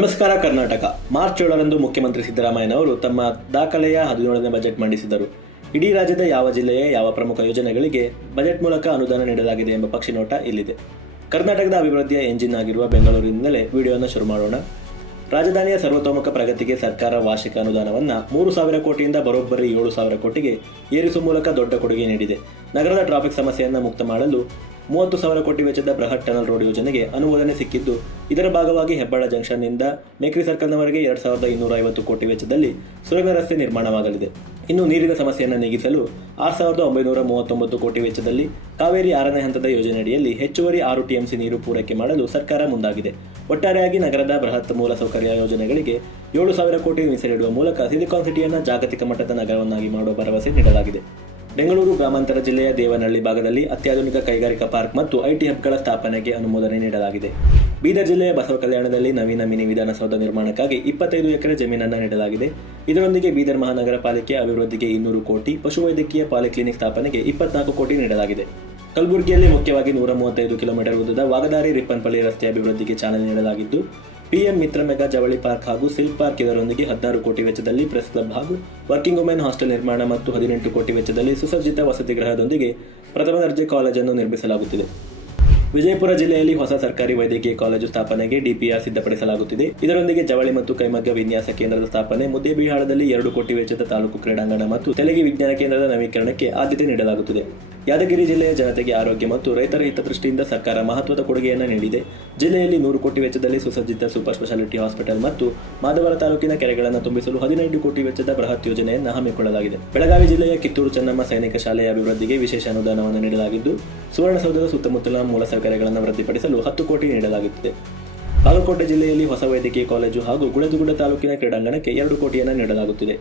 ನಮಸ್ಕಾರ ಕರ್ನಾಟಕ. ಮಾರ್ಚ್ 7ರಂದು ಮುಖ್ಯಮಂತ್ರಿ ಸಿದ್ದರಾಮಯ್ಯನವರು ತಮ್ಮ ದಾಖಲೆಯ 17ನೇ ಬಜೆಟ್ ಮಂಡಿಸಿದರು. ಇಡೀ ರಾಜ್ಯದ ಯಾವ ಜಿಲ್ಲೆಯ ಯಾವ ಪ್ರಮುಖ ಯೋಜನೆಗಳಿಗೆ ಬಜೆಟ್ ಮೂಲಕ ಅನುದಾನ ನೀಡಲಾಗಿದೆ ಎಂಬ ಪಕ್ಷಿನೋಟ ಇಲ್ಲಿದೆ. ಕರ್ನಾಟಕದ ಅಭಿವೃದ್ಧಿಯ ಎಂಜಿನ್ ಆಗಿರುವ ಬೆಂಗಳೂರಿನಿಂದಲೇ ವಿಡಿಯೋನ ಶುರು ಮಾಡೋಣ. ರಾಜಧಾನಿಯ ಸರ್ವತೋಮುಖ ಪ್ರಗತಿಗೆ ಸರ್ಕಾರ ವಾರ್ಷಿಕ ಅನುದಾನವನ್ನು 3,000 ಕೋಟಿಯಿಂದ ಬರೋಬ್ಬರಿ 7,000 ಕೋಟಿಗೆ ಏರಿಸುವ ಮೂಲಕ ದೊಡ್ಡ ಕೊಡುಗೆ ನೀಡಿದೆ. ನಗರದ ಟ್ರಾಫಿಕ್ ಸಮಸ್ಯೆಯನ್ನು ಮುಕ್ತ ಮಾಡಲು 30,000 ಕೋಟಿ ವೆಚ್ಚದ ಬೃಹತ್ ಟನಲ್ ರೋಡ್ ಯೋಜನೆಗೆ ಅನುಮೋದನೆ ಸಿಕ್ಕಿದ್ದು, ಇದರ ಭಾಗವಾಗಿ ಹೆಬ್ಬಾಳ ಜಂಕ್ಷನ್ನಿಂದ ಮೇಕ್ರಿ ಸರ್ಕಲ್ನವರೆಗೆ 2,250 ಕೋಟಿ ವೆಚ್ಚದಲ್ಲಿ ಸುರಂಗ ರಸ್ತೆ ನಿರ್ಮಾಣವಾಗಲಿದೆ. ಇನ್ನು ನೀರಿನ ಸಮಸ್ಯೆಯನ್ನು ನೀಗಿಸಲು 6,939 ಕೋಟಿ ವೆಚ್ಚದಲ್ಲಿ ಕಾವೇರಿ 6ನೇ ಹಂತದ ಯೋಜನೆಯಡಿಯಲ್ಲಿ ಹೆಚ್ಚುವರಿ 6 ಟಿಎಂಸಿ ನೀರು ಪೂರೈಕೆ ಮಾಡಲು ಸರ್ಕಾರ ಮುಂದಾಗಿದೆ. ಒಟ್ಟಾರೆಯಾಗಿ ನಗರದ ಬೃಹತ್ ಮೂಲಸೌಕರ್ಯ ಯೋಜನೆಗಳಿಗೆ 7,000 ಕೋಟಿ ಮೀಸಲಿಡುವ ಮೂಲಕ ಸಿಲಿಕಾನ್ ಸಿಟಿಯನ್ನು ಜಾಗತಿಕ ಮಟ್ಟದ ನಗರವನ್ನಾಗಿ ಮಾಡುವ ಭರವಸೆ ನೀಡಲಾಗಿದೆ. ಬೆಂಗಳೂರು ಗ್ರಾಮಾಂತರ ಜಿಲ್ಲೆಯ ದೇವನಹಳ್ಳಿ ಭಾಗದಲ್ಲಿ ಅತ್ಯಾಧುನಿಕ ಕೈಗಾರಿಕಾ ಪಾರ್ಕ್ ಮತ್ತು ಐಟಿ ಹಬ್ಗಳ ಸ್ಥಾಪನೆಗೆ ಅನುಮೋದನೆ ನೀಡಲಾಗಿದೆ. ಬೀದರ್ ಜಿಲ್ಲೆಯ ಬಸವಕಲ್ಯಾಣದಲ್ಲಿ ನವೀನ ಮಿನಿ ವಿಧಾನಸೌಧ ನಿರ್ಮಾಣಕ್ಕಾಗಿ 25 ಎಕರೆ ಜಮೀನನ್ನು ನೀಡಲಾಗಿದೆ. ಇದರೊಂದಿಗೆ ಬೀದರ್ ಮಹಾನಗರ ಪಾಲಿಕೆ ಅಭಿವೃದ್ಧಿಗೆ 200 ಕೋಟಿ, ಪಶುವೈದ್ಯಕೀಯ ಪಾಲಿಕ್ಲಿನಿಕ್ ಸ್ಥಾಪನೆಗೆ 24 ಕೋಟಿ ನೀಡಲಾಗಿದೆ. ಕಲಬುರಗಿಯಲ್ಲಿ ಮುಖ್ಯವಾಗಿ 135 ಕಿಲೋಮೀಟರ್ ಉದ್ದದ ವಾಗದಾರಿ ರಿಪ್ಪನ್ಪಲ್ಲಿ ರಸ್ತೆ ಅಭಿವೃದ್ಧಿಗೆ ಚಾಲನೆ ನೀಡಲಾಗಿದ್ದು, ಪಿಎಂ ಮಿತ್ರ ಮೆಗಾ ಜವಳಿ ಪಾರ್ಕ್ ಹಾಗೂ ಸಿಲ್ಕ್ ಪಾರ್ಕ್ ಇದರೊಂದಿಗೆ 16 ಕೋಟಿ ವೆಚ್ಚದಲ್ಲಿ ಪ್ರೆಸ್ ಕ್ಲಬ್ ಹಾಗೂ ವರ್ಕಿಂಗ್ ವುಮೆನ್ ಹಾಸ್ಟೆಲ್ ನಿರ್ಮಾಣ ಮತ್ತು 18 ಕೋಟಿ ವೆಚ್ಚದಲ್ಲಿ ಸುಸಜ್ಜಿತ ವಸತಿ ಗೃಹದೊಂದಿಗೆ ಪ್ರಥಮ ದರ್ಜೆ ಕಾಲೇಜನ್ನು ನಿರ್ಮಿಸಲಾಗುತ್ತಿದೆ. ವಿಜಯಪುರ ಜಿಲ್ಲೆಯಲ್ಲಿ ಹೊಸ ಸರ್ಕಾರಿ ವೈದ್ಯಕೀಯ ಕಾಲೇಜು ಸ್ಥಾಪನೆಗೆ ಡಿಪಿಆರ್ ಸಿದ್ಧಪಡಿಸಲಾಗುತ್ತಿದೆ. ಇದರೊಂದಿಗೆ ಜವಳಿ ಮತ್ತು ಕೈಮಗ್ಗ ವಿನ್ಯಾಸ ಕೇಂದ್ರದ ಸ್ಥಾಪನೆ, ಮುದ್ದೇಬಿಹಾಳದಲ್ಲಿ 2 ಕೋಟಿ ವೆಚ್ಚದ ತಾಲೂಕು ಕ್ರೀಡಾಂಗಣ ಮತ್ತು ತೆಲಗಿ ವಿಜ್ಞಾನ ಕೇಂದ್ರದ ನವೀಕರಣಕ್ಕೆ ಆದ್ಯತೆ ನೀಡಲಾಗುತ್ತಿದೆ. ಯಾದಗಿರಿ ಜಿಲ್ಲೆಯ ಜನತೆಗೆ ಆರೋಗ್ಯ ಮತ್ತು ರೈತರ ಹಿತದೃಷ್ಟಿಯಿಂದ ಸರ್ಕಾರ ಮಹತ್ವದ ಕೊಡುಗೆಯನ್ನು ನೀಡಿದೆ. ಜಿಲ್ಲೆಯಲ್ಲಿ 100 ಕೋಟಿ ವೆಚ್ಚದಲ್ಲಿ ಸುಸಜ್ಜಿತ ಸೂಪರ್ ಸ್ಪೆಷಾಲಿಟಿ ಹಾಸ್ಪಿಟಲ್ ಮತ್ತು ಮಾದವರ ತಾಲೂಕಿನ ಕೆರೆಗಳನ್ನು ತುಂಬಿಸಲು 15 ಕೋಟಿ ವೆಚ್ಚದ ಬೃಹತ್ ಯೋಜನೆಯನ್ನು ಹಮ್ಮಿಕೊಳ್ಳಲಾಗಿದೆ. ಬೆಳಗಾವಿ ಜಿಲ್ಲೆಯ ಕಿತ್ತೂರು ಚೆನ್ನಮ್ಮ ಸೈನಿಕ ಶಾಲೆಯ ಅಭಿವೃದ್ಧಿಗೆ ವಿಶೇಷ ಅನುದಾನವನ್ನು ನೀಡಲಾಗಿದ್ದು, ಸುವರ್ಣಸೌಧದ ಸುತ್ತಮುತ್ತಲಿನ ಮೂಲಸೌಕರ್ಯಗಳನ್ನು ವೃದ್ಧಿಪಡಿಸಲು 10 ಕೋಟಿ ನೀಡಲಾಗುತ್ತಿದೆ. ಬಾಗಲಕೋಟೆ ಜಿಲ್ಲೆಯಲ್ಲಿ ಹೊಸ ವೈದ್ಯಕೀಯ ಕಾಲೇಜು ಹಾಗೂ ಗುಳೇದಗುಡ್ಡ ತಾಲೂಕಿನ ಕ್ರೀಡಾಂಗಣಕ್ಕೆ 2 ಕೋಟಿಯನ್ನು ನೀಡಲಾಗುತ್ತಿದೆ.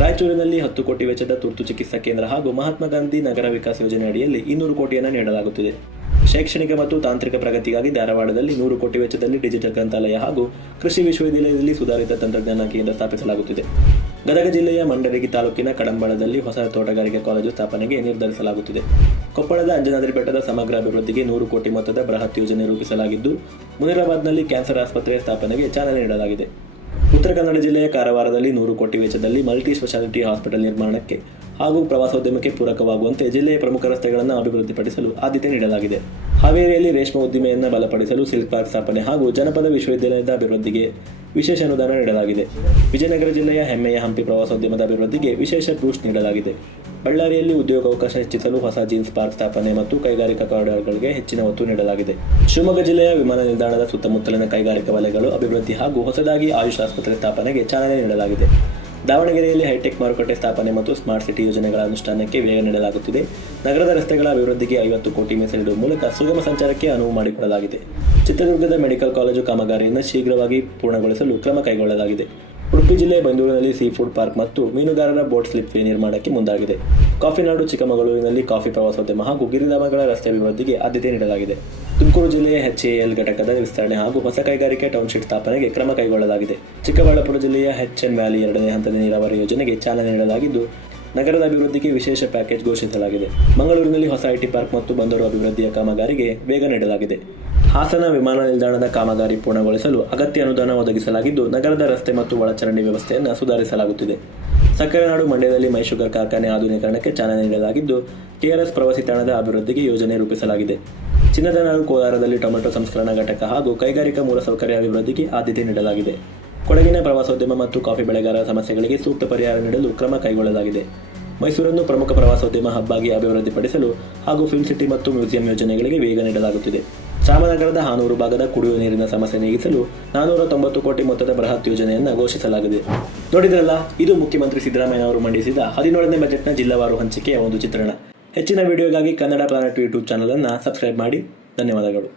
ರಾಯಚೂರಿನಲ್ಲಿ 10 ಕೋಟಿ ವೆಚ್ಚದ ತುರ್ತು ಚಿಕಿತ್ಸಾ ಕೇಂದ್ರ ಹಾಗೂ ಮಹಾತ್ಮ ಗಾಂಧಿ ನಗರ ವಿಕಾಸ ಯೋಜನೆ ಅಡಿಯಲ್ಲಿ 200 ಕೋಟಿಯನ್ನು ನೀಡಲಾಗುತ್ತಿದೆ. ಶೈಕ್ಷಣಿಕ ಮತ್ತು ತಾಂತ್ರಿಕ ಪ್ರಗತಿಗಾಗಿ ಧಾರವಾಡದಲ್ಲಿ 100 ಕೋಟಿ ವೆಚ್ಚದಲ್ಲಿ ಡಿಜಿಟಲ್ ಗ್ರಂಥಾಲಯ ಹಾಗೂ ಕೃಷಿ ವಿಶ್ವವಿದ್ಯಾಲಯದಲ್ಲಿ ಸುಧಾರಿತ ತಂತ್ರಜ್ಞಾನ ಕೇಂದ್ರ ಸ್ಥಾಪಿಸಲಾಗುತ್ತಿದೆ. ಗದಗ ಜಿಲ್ಲೆಯ ಮಂಡರಗಿ ತಾಲೂಕಿನ ಕಡಂಬಳದಲ್ಲಿ ಹೊಸ ತೋಟಗಾರಿಕೆ ಕಾಲೇಜು ಸ್ಥಾಪನೆಗೆ ನಿರ್ಧರಿಸಲಾಗುತ್ತಿದೆ. ಕೊಪ್ಪಳದ ಅಂಜನಾದ್ರಿ ಬೆಟ್ಟದ ಸಮಗ್ರ ಅಭಿವೃದ್ಧಿಗೆ 100 ಕೋಟಿ ಮೊತ್ತದ ಬೃಹತ್ ಯೋಜನೆ ರೂಪಿಸಲಾಗಿದ್ದು, ಮುನಿರಾಬಾದ್ನಲ್ಲಿ ಕ್ಯಾನ್ಸರ್ ಆಸ್ಪತ್ರೆಯ ಸ್ಥಾಪನೆಗೆ ಚಾಲನೆ ನೀಡಲಾಗಿದೆ. ಉತ್ತರ ಕನ್ನಡ ಜಿಲ್ಲೆಯ ಕಾರವಾರದಲ್ಲಿ 100 ಕೋಟಿ ವೆಚ್ಚದಲ್ಲಿ ಮಲ್ಟಿ ಸ್ಪೆಷಾಲಿಟಿ ಹಾಸ್ಪಿಟಲ್ ನಿರ್ಮಾಣಕ್ಕೆ ಹಾಗೂ ಪ್ರವಾಸೋದ್ಯಮಕ್ಕೆ ಪೂರಕವಾಗುವಂತೆ ಜಿಲ್ಲೆಯ ಪ್ರಮುಖ ರಸ್ತೆಗಳನ್ನು ಅಭಿವೃದ್ಧಿಪಡಿಸಲು ಆದ್ಯತೆ ನೀಡಲಾಗಿದೆ. ಹಾವೇರಿಯಲ್ಲಿ ರೇಷ್ಮೆ ಉದ್ದಿಮೆಯನ್ನು ಬಲಪಡಿಸಲು ಸಿಲ್ಕ್ ಪಾರ್ಕ್ ಸ್ಥಾಪನೆ ಹಾಗೂ ಜನಪದ ವಿಶ್ವವಿದ್ಯಾಲಯದ ಅಭಿವೃದ್ಧಿಗೆ ವಿಶೇಷ ಅನುದಾನ ನೀಡಲಾಗಿದೆ. ವಿಜಯನಗರ ಜಿಲ್ಲೆಯ ಹೆಮ್ಮೆಯ ಹಂಪಿ ಪ್ರವಾಸೋದ್ಯಮದ ಅಭಿವೃದ್ಧಿಗೆ ವಿಶೇಷ ಬೂಸ್ಟ್ ನೀಡಲಾಗಿದೆ. ಬಳ್ಳಾರಿಯಲ್ಲಿ ಉದ್ಯೋಗಾವಕಾಶ ಹೆಚ್ಚಿಸಲು ಹೊಸ ಜೀನ್ಸ್ ಪಾರ್ಕ್ ಸ್ಥಾಪನೆ ಮತ್ತು ಕೈಗಾರಿಕಾ ಕಾರಿಡಾರ್ಗಳಿಗೆ ಹೆಚ್ಚಿನ ಒತ್ತು ನೀಡಲಾಗಿದೆ. ಶಿವಮೊಗ್ಗ ಜಿಲ್ಲೆಯ ವಿಮಾನ ನಿಲ್ದಾಣದ ಸುತ್ತಮುತ್ತಲಿನ ಕೈಗಾರಿಕಾ ವಲಯಗಳು ಅಭಿವೃದ್ಧಿ ಹಾಗೂ ಹೊಸದಾಗಿ ಆಯುಷ್ ಆಸ್ಪತ್ರೆ ಸ್ಥಾಪನೆಗೆ ಚಾಲನೆ ನೀಡಲಾಗಿದೆ. ದಾವಣಗೆರೆಯಲ್ಲಿ ಹೈಟೆಕ್ ಮಾರುಕಟ್ಟೆ ಸ್ಥಾಪನೆ ಮತ್ತು ಸ್ಮಾರ್ಟ್ ಸಿಟಿ ಯೋಜನೆಗಳ ಅನುಷ್ಠಾನಕ್ಕೆ ವೇಗ ನೀಡಲಾಗುತ್ತಿದೆ. ನಗರದ ರಸ್ತೆಗಳ ಅಭಿವೃದ್ಧಿಗೆ 50 ಕೋಟಿ ಮೀಸಲಿಡುವ ಮೂಲಕ ಸುಗಮ ಸಂಚಾರಕ್ಕೆ ಅನುವು ಮಾಡಿಕೊಡಲಾಗಿದೆ. ಚಿತ್ರದುರ್ಗದ ಮೆಡಿಕಲ್ ಕಾಲೇಜು ಕಾಮಗಾರಿಯನ್ನು ಶೀಘ್ರವಾಗಿ ಪೂರ್ಣಗೊಳಿಸಲು ಕ್ರಮ ಕೈಗೊಳ್ಳಲಾಗಿದೆ. ಉಡುಪಿ ಜಿಲ್ಲೆ ಬೆಂಗಳೂರಿನಲ್ಲಿ ಸೀ ಫುಡ್ ಪಾರ್ಕ್ ಮತ್ತು ಮೀನುಗಾರರ ಬೋಟ್ ಸ್ಲಿಪ್ ವೇ ನಿರ್ಮಾಣಕ್ಕೆ ಮುಂದಾಗಿದೆ. ಕಾಫಿನಾಡು ಚಿಕ್ಕಮಗಳೂರಿನಲ್ಲಿ ಕಾಫಿ ಪ್ರವಾಸೋದ್ಯಮ ಹಾಗೂ ಗಿರಿಧಾಮಗಳ ರಸ್ತೆ ಅಭಿವೃದ್ಧಿಗೆ ಆದ್ಯತೆ ನೀಡಲಾಗಿದೆ. ತುಮಕೂರು ಜಿಲ್ಲೆಯ HAL ಘಟಕದ ವಿಸ್ತರಣೆ ಹಾಗೂ ಹೊಸ ಕೈಗಾರಿಕೆ ಟೌನ್ಶಿಪ್ ಸ್ಥಾಪನೆಗೆ ಕ್ರಮ ಕೈಗೊಳ್ಳಲಾಗಿದೆ. ಚಿಕ್ಕಬಳ್ಳಾಪುರ ಜಿಲ್ಲೆಯ HN ವ್ಯಾಲಿ 2ನೇ ಹಂತದ ನೀರಾವರಿ ಯೋಜನೆಗೆ ಚಾಲನೆ ನೀಡಲಾಗಿದ್ದು, ನಗರದ ಅಭಿವೃದ್ಧಿಗೆ ವಿಶೇಷ ಪ್ಯಾಕೇಜ್ ಘೋಷಿಸಲಾಗಿದೆ. ಮಂಗಳೂರಿನಲ್ಲಿ ಹೊಸ ಐಟಿ ಪಾರ್ಕ್ ಮತ್ತು ಬಂದರು ಅಭಿವೃದ್ಧಿಯ ಕಾಮಗಾರಿಗೆ ವೇಗ ನೀಡಲಾಗಿದೆ. ಹಾಸನ ವಿಮಾನ ನಿಲ್ದಾಣದ ಕಾಮಗಾರಿ ಪೂರ್ಣಗೊಳಿಸಲು ಅಗತ್ಯ ಅನುದಾನ ಒದಗಿಸಲಾಗಿದ್ದು, ನಗರದ ರಸ್ತೆ ಮತ್ತು ಒಳಚರಂಡಿ ವ್ಯವಸ್ಥೆಯನ್ನು ಸುಧಾರಿಸಲಾಗುತ್ತಿದೆ. ಸಕ್ಕರೆ ನಾಡು ಮಂಡ್ಯದಲ್ಲಿ ಮೈ ಶುಗರ್ ಕಾರ್ಖಾನೆ ಆಧುನೀಕರಣಕ್ಕೆ ಚಾಲನೆ ನೀಡಲಾಗಿದ್ದು, KRS ಪ್ರವಾಸಿ ತಾಣದ ಅಭಿವೃದ್ಧಿಗೆ ಯೋಜನೆ ರೂಪಿಸಲಾಗಿದೆ. ಚಿನ್ನದ ನಾಡು ಕೋಲಾರದಲ್ಲಿ ಟೊಮೆಟೊ ಸಂಸ್ಕರಣಾ ಘಟಕ ಹಾಗೂ ಕೈಗಾರಿಕಾ ಮೂಲಸೌಕರ್ಯ ಅಭಿವೃದ್ಧಿಗೆ ಆದ್ಯತೆ ನೀಡಲಾಗಿದೆ. ಕೊಡಗಿನ ಪ್ರವಾಸೋದ್ಯಮ ಮತ್ತು ಕಾಫಿ ಬೆಳೆಗಾರರ ಸಮಸ್ಯೆಗಳಿಗೆ ಸೂಕ್ತ ಪರಿಹಾರ ನೀಡಲು ಕ್ರಮ ಕೈಗೊಳ್ಳಲಾಗಿದೆ. ಮೈಸೂರನ್ನು ಪ್ರಮುಖ ಪ್ರವಾಸೋದ್ಯಮ ಹಬ್ ಆಗಿ ಅಭಿವೃದ್ಧಿಪಡಿಸಲು ಹಾಗೂ ಫಿಲ್ಮ್ ಸಿಟಿ ಮತ್ತು ಮ್ಯೂಸಿಯಂ ಯೋಜನೆಗಳಿಗೆ ವೇಗ ನೀಡಲಾಗುತ್ತಿದೆ. ರಾಮನಗರದ ಹಾನೂರು ಭಾಗದ ಕುಡಿಯುವ ನೀರಿನ ಸಮಸ್ಯೆ ನೀಗಿಸಲು 490 ಕೋಟಿ ಮೊತ್ತದ ಬೃಹತ್ ಯೋಜನೆಯನ್ನು ಘೋಷಿಸಲಾಗಿದೆ. ನೋಡಿದ್ರಲ್ಲ, ಇದು ಮುಖ್ಯಮಂತ್ರಿ ಸಿದ್ದರಾಮಯ್ಯನವರು ಮಂಡಿಸಿದ 17ನೇ ಬಜೆಟ್ನ ಜಿಲ್ಲಾವಾರು ಹಂಚಿಕೆಯ ಒಂದು ಚಿತ್ರಣ. ಹೆಚ್ಚಿನ ವಿಡಿಯೋಗಾಗಿ ಕನ್ನಡ ಪ್ಲಾನೆಟ್ ಯೂಟ್ಯೂಬ್ ಚಾನಲ್ ಅನ್ನು ಸಬ್ಸ್ಕ್ರೈಬ್ ಮಾಡಿ. ಧನ್ಯವಾದಗಳು.